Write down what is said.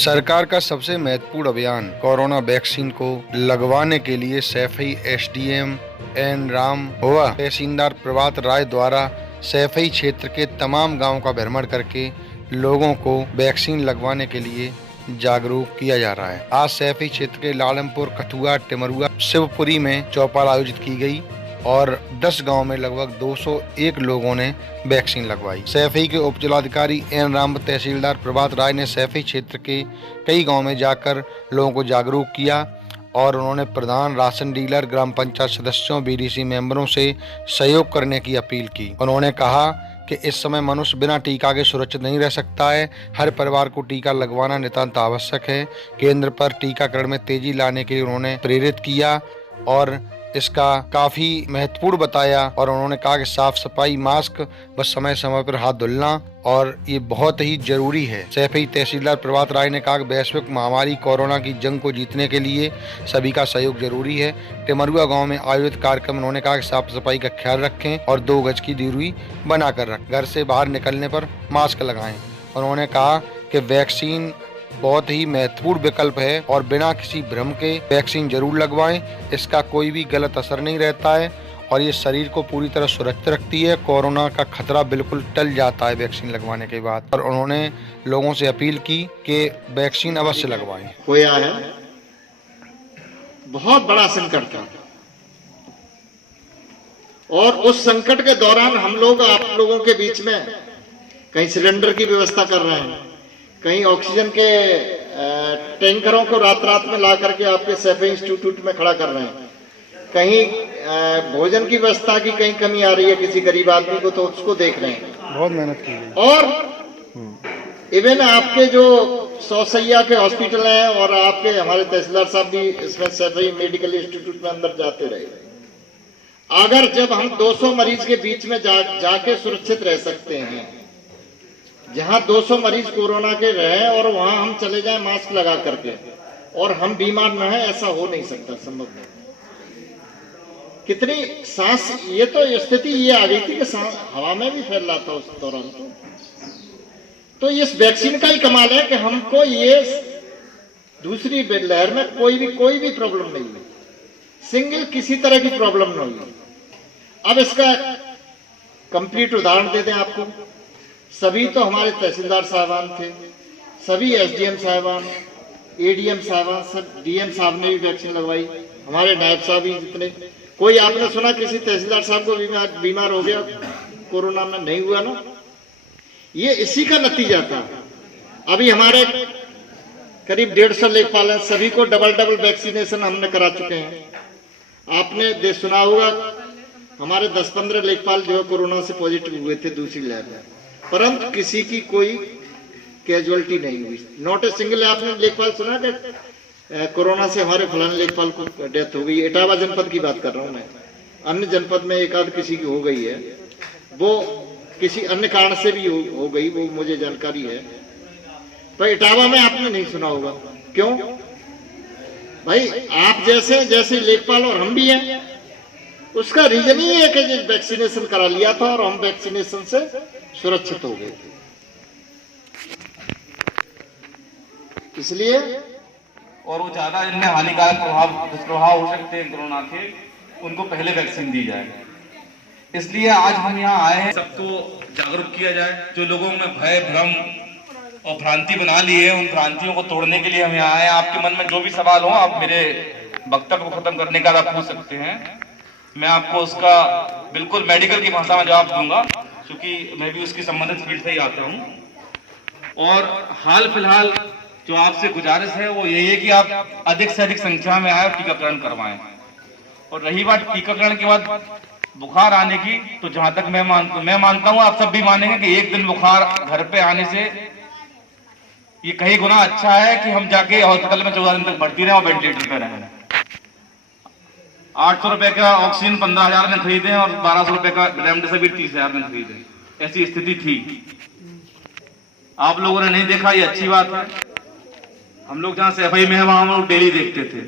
सरकार का सबसे महत्वपूर्ण अभियान कोरोना वैक्सीन को लगवाने के लिए सैफई एसडीएम एन राम हुआ तहसीलदार प्रभात राय द्वारा सैफई क्षेत्र के तमाम गांवों का भ्रमण करके लोगों को वैक्सीन लगवाने के लिए जागरूक किया जा रहा है। आज सैफई क्षेत्र के लालमपुर, कथुआ, टिमरुआ, शिवपुरी में चौपाल आयोजित की गई और 10 गांव में लगभग 201 लोगों ने वैक्सीन लगवाई। सैफई के उप जिलाधिकारी एन राम, तहसीलदार प्रभात राय ने सैफई क्षेत्र के कई गांव में जाकर लोगों को जागरूक किया और उन्होंने प्रधान, राशन डीलर, ग्राम पंचायत सदस्यों, बीडीसी मेंबरों से सहयोग करने की अपील की। उन्होंने कहा कि इस समय मनुष्य बिना टीका के सुरक्षित नहीं रह सकता है। हर परिवार को टीका लगवाना नितांत आवश्यक है। केंद्र पर टीकाकरण में तेजी लाने के लिए उन्होंने प्रेरित किया और इसका काफी महत्वपूर्ण बताया और उन्होंने कहा कि साफ सफाई, मास्क व समय समय पर हाथ धुलना और ये बहुत ही जरूरी है। सैफई तहसीलदार प्रभात राय ने कहा कि वैश्विक महामारी कोरोना की जंग को जीतने के लिए सभी का सहयोग जरूरी है। टिमरुआ गांव में आयोजित कार्यक्रम में उन्होंने कहा कि साफ सफाई का ख्याल रखें और 2 गज की दूरी बनाकर रखें। घर से बाहर निकलने पर मास्क लगाएं। उन्होंने कहा कि वैक्सीन बहुत ही महत्वपूर्ण विकल्प है और बिना किसी भ्रम के वैक्सीन जरूर लगवाएं। इसका कोई भी गलत असर नहीं रहता है और ये शरीर को पूरी तरह सुरक्षित रखती है। कोरोना का खतरा बिल्कुल टल जाता है वैक्सीन लगवाने के बाद। और उन्होंने लोगों से अपील की कि वैक्सीन अवश्य लगवाएं। होया है, बहुत बड़ा संकट था और उस संकट के दौरान हम लोग आप लोगों के बीच में कहीं सिलेंडर की व्यवस्था कर रहे हैं, कहीं ऑक्सीजन के टैंकरों को रात रात में ला करके आपके सैफई इंस्टीट्यूट में खड़ा कर रहे हैं, कहीं भोजन की व्यवस्था की कहीं कमी आ रही है किसी गरीब आदमी को तो उसको देख रहे हैं। बहुत मेहनत की है। और इवन आपके जो 100 सैया के हॉस्पिटल हैं और आपके हमारे तहसीलदार साहब भी इसमें सैफई मेडिकल इंस्टीट्यूट में अंदर जाते रहे। अगर जब हम 200 मरीज के बीच में जाके सुरक्षित रह सकते हैं, जहां 200 मरीज कोरोना के रहे और वहां हम चले जाएं मास्क लगा करके और हम बीमार न है, ऐसा हो नहीं सकता, संभव नहीं। कितनी सांस, ये तो स्थिति ये आ गई थी कि सांस हवा में भी फैल रहा था उस दौरान। तो इस वैक्सीन का ही कमाल है कि हमको ये दूसरी लहर में कोई भी प्रॉब्लम नहीं हुई, सिंगल किसी तरह की प्रॉब्लम नहीं हुई। अब इसका कंप्लीट उदाहरण दे दें आपको। सभी तो हमारे तहसीलदार साहबान थे, सभी एसडीएम साहबान, एडीएम साहबान, सब डीएम साहब ने भी वैक्सीन लगवाई, हमारे नायब साहब भी जितने। कोई आपने सुना किसी तहसीलदार साहब को बीमार हो गया कोरोना में? नहीं हुआ ना। ये इसी का नतीजा था। अभी हमारे करीब 150 लेखपाल हैं, सभी को डबल वैक्सीनेशन हमने करा चुके हैं। आपने सुना होगा हमारे 10-15 लेखपाल जो है कोरोना से पॉजिटिव हुए थे दूसरी लहर में, परंतु किसी की कोई कैजुअलिटी नहीं हुई, नॉट ए सिंगल। आपने लेखपाल सुना कि कोरोना से हमारे फलाने लेखपाल को डेथ हो गई? इटावा जनपद की बात कर रहा हूं मैं, अन्य जनपद में एक आध किसी की हो गई है, वो किसी अन्य कारण से भी हो गई, वो मुझे जानकारी है। पर इटावा में आपने नहीं सुना होगा। क्यों भाई? आप जैसे लेखपाल और हम भी हैं। उसका रीजन ही है कि वैक्सीनेशन करा लिया था और हम वैक्सीनेशन से सुरक्षित हो गए। इसलिए और वो ज्यादा जिनमें हानिकारक दुष्प्रभाव हो सकते हैं कोरोना के, उनको पहले वैक्सीन दी जाए। इसलिए आज हम यहाँ आए हैं, सबको जागरूक किया जाए। जो लोगों में भय, भ्रम और भ्रांति बना ली है, उन भ्रांतियों को तोड़ने के लिए हम यहाँ आए हैं। आपके मन में जो भी सवाल हो, आप मेरे वक्तव्य को खत्म करने का आप पूछ सकते हैं। मैं आपको उसका बिल्कुल मेडिकल की भाषा में जवाब दूंगा, क्योंकि मैं भी उसकी संबंधित फील्ड से ही आता हूं। और हाल फिलहाल जो आपसे गुजारिश है वो यही है कि आप अधिक से अधिक संख्या में आए और टीकाकरण करवाएं। और रही बात टीकाकरण के बाद बुखार आने की, तो जहां तक मैं मानता हूं, आप सब भी मानेंगे कि एक दिन बुखार घर पे आने से ये कई गुना अच्छा है कि हम जाके हॉस्पिटल में 14 दिन तक भर्ती रहे और वेंटिलेटर पे रहें। 800 रुपए का ऑक्सीजन 15,000 में खरीदे और 1200 रुपए का रेमडेसिविर 30,000 में खरीदे, ऐसी स्थिति थी। आप लोगों ने नहीं देखा, ये अच्छी बात है। हम लोग जहाँ सैफई में है वहां हम लोग डेली देखते थे।